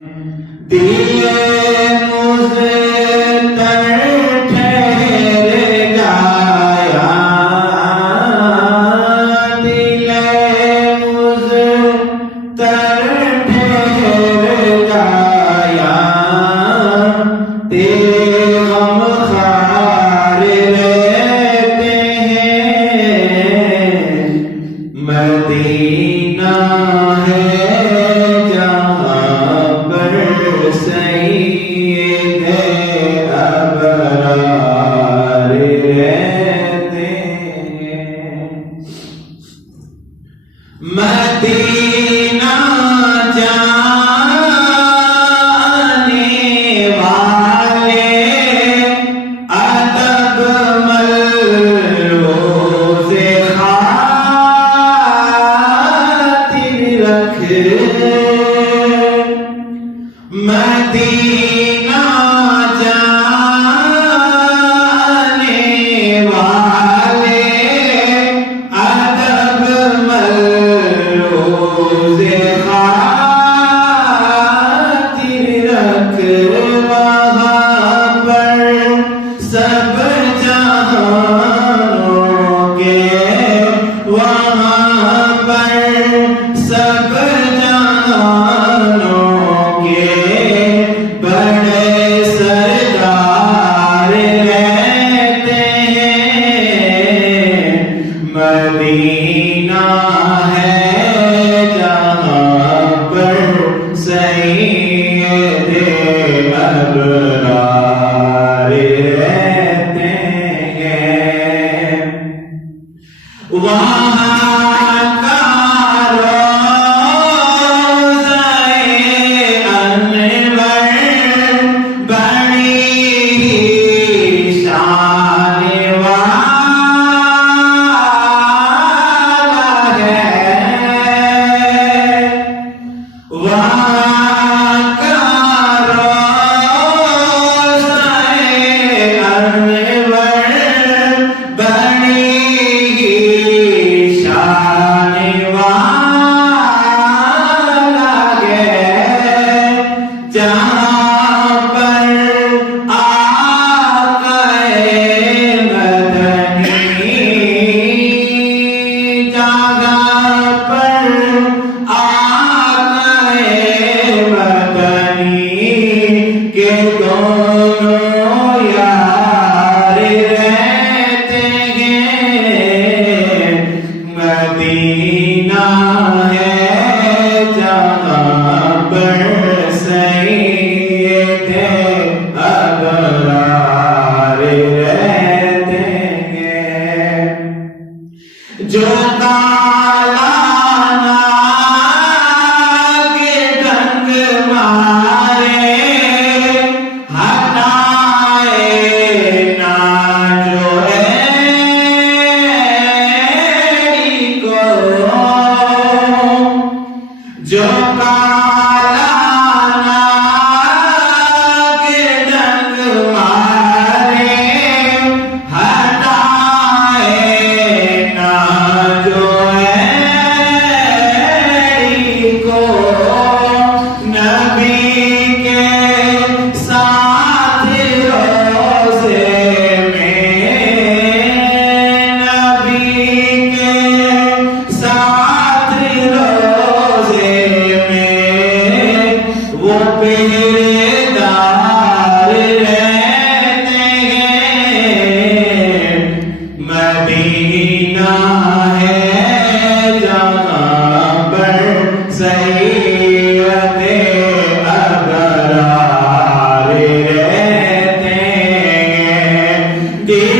دل مضطر ٹھہر گیا، دل مضطر ٹھہر گیا، تیرے غم خوار رہتے ہیں، مدینہ ہے مدینہ جانے والے ادب ملوز خاطر رکھ، مدینہ جانے والے ادب ملوز خاطر رکھ، وہاں پر سب جہانوں کے، وہاں پر سب جہانوں کے بڑے سردار رہتے ہیں، مدینہ ہے جہاں پر سید ابرار رہتے ہیں، وہاں کا روضہ انور بڑی شان والا ہے، وہاں کا روضہ انور بڑی شان والا ہے، جہاں پر آقا مدنی، جہاں پر آقا مدنی کے دونوں یار رہتے ہیں، مدینہ ہے جہاں پر سید ابرار رہتے ہیں، جو کالا ناگ ڈنگ مارے ہٹائے نہ جو ایڑی کو، جو کالا ناگ ڈنگ مارے ہٹائے نہ جو ایڑی کو، نبی کے ساتھ روزے میں، نبی کے ساتھ روزے میں وہ پہریدار رہتے ہیں، مدینہ ہے جہاں پر سید ابرار رہتے ہیں،